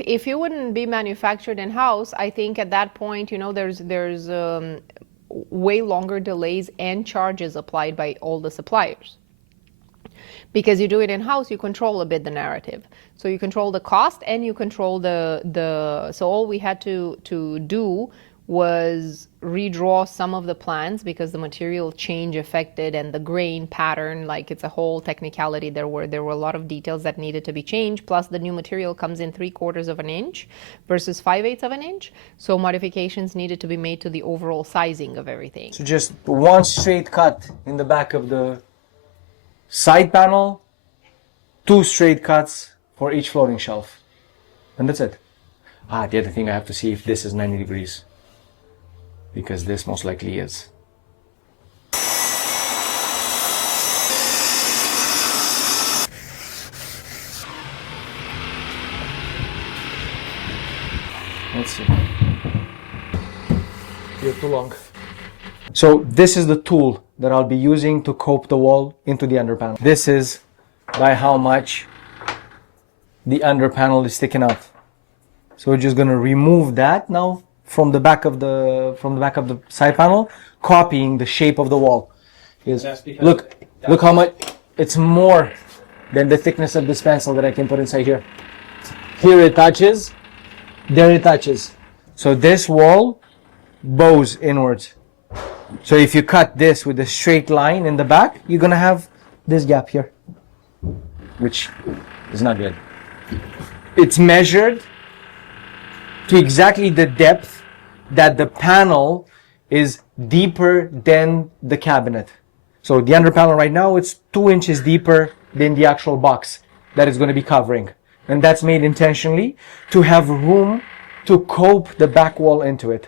If it wouldn't be manufactured in-house, I think at that point, there's way longer delays and charges applied by all the suppliers. Because you do it in-house, you control a bit the narrative. So you control the cost and you control so all we had to do was redraw some of the plans because the material change affected and the grain pattern, like it's a whole technicality. There were a lot of details that needed to be changed, plus the new material comes in 3/4 of an inch versus 5/8 of an inch. So modifications needed to be made to the overall sizing of everything. So just one straight cut in the back of the side panel, 2 straight cuts for each floating shelf, and that's it. The other thing, I have to see if this is 90 degrees, because this most likely is. Let's see. You're too long. So this is the tool that I'll be using to cope the wall into the under panel. This is by how much the under panel is sticking out. So we're just gonna remove that now from the back of the side panel, copying the shape of the wall. Look how much it's more than the thickness of this pencil that I can put inside here. Here it touches, there it touches. So this wall bows inwards. So if you cut this with a straight line in the back, you're gonna have this gap here, which is not good. It's measured to exactly the depth that the panel is deeper than the cabinet. So the under panel right now, it's 2 inches deeper than the actual box that it's going to be covering. And that's made intentionally to have room to cope the back wall into it.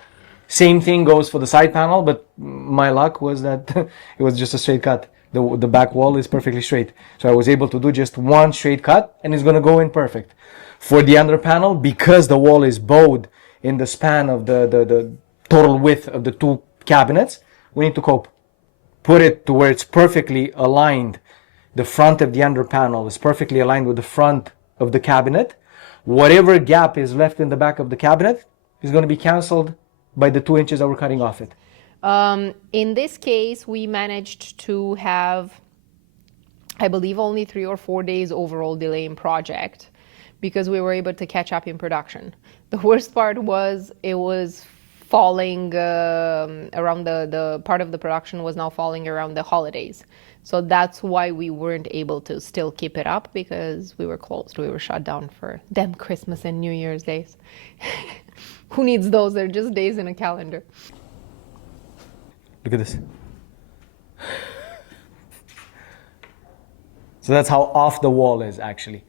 Same thing goes for the side panel, but my luck was that it was just a straight cut. The back wall is perfectly straight. So I was able to do just one straight cut and it's going to go in perfect. For the under panel, because the wall is bowed in the span of the total width of the 2 cabinets, we need to cope. Put it to where it's perfectly aligned. The front of the under panel is perfectly aligned with the front of the cabinet. Whatever gap is left in the back of the cabinet is going to be canceled by the 2 inches that we're cutting off it. In this case, we managed to have, I believe, only 3 or 4 days overall delay in project because we were able to catch up in production. The worst part was it was falling around the part of the production was now falling around the holidays. So that's why we weren't able to still keep it up, because we were closed. We were shut down for them Christmas and New Year's days. Who needs those? They're just days in a calendar. Look at this. So that's how off the wall is actually.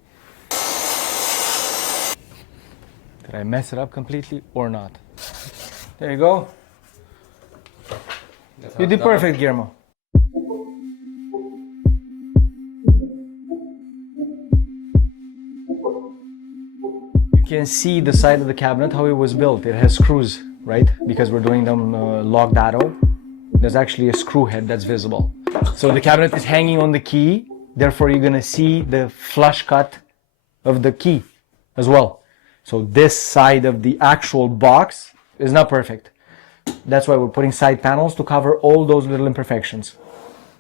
Did I mess it up completely or not? There you go. You did perfect, Guillermo. You can see the side of the cabinet, how it was built. It has screws, right? Because we're doing them log dado. There's actually a screw head that's visible. So the cabinet is hanging on the key. Therefore, you're gonna see the flush cut of the key as well. So this side of the actual box is not perfect. That's why we're putting side panels to cover all those little imperfections.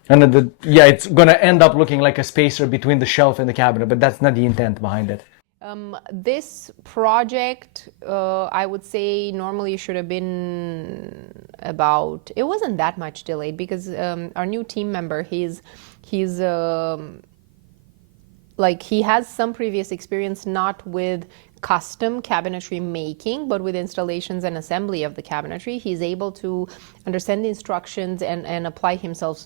And it's gonna end up looking like a spacer between the shelf and the cabinet, but that's not the intent behind it. This project, I would say normally should have been it wasn't that much delayed, because our new team member, he has some previous experience, not with custom cabinetry making, but with installations and assembly of the cabinetry. He's able to understand the instructions and apply himself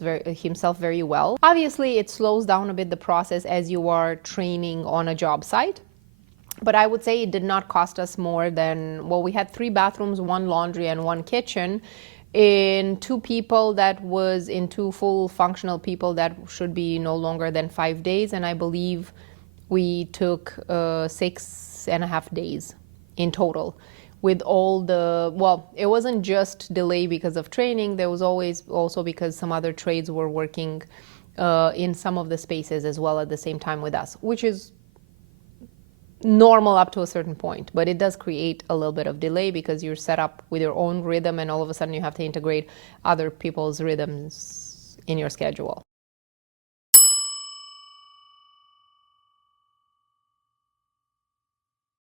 very well. Obviously, it slows down a bit the process as you are training on a job site. But I would say it did not cost us more than, well, we had 3 bathrooms, 1 laundry, and 1 kitchen. In 2 people, that was in 2 full functional people, that should be no longer than 5 days. And I believe we took 6.5 days in total with all it wasn't just delay because of training. There was always also because some other trades were working in some of the spaces as well at the same time with us, which is normal up to a certain point, but it does create a little bit of delay because you're set up with your own rhythm and all of a sudden you have to integrate other people's rhythms in your schedule.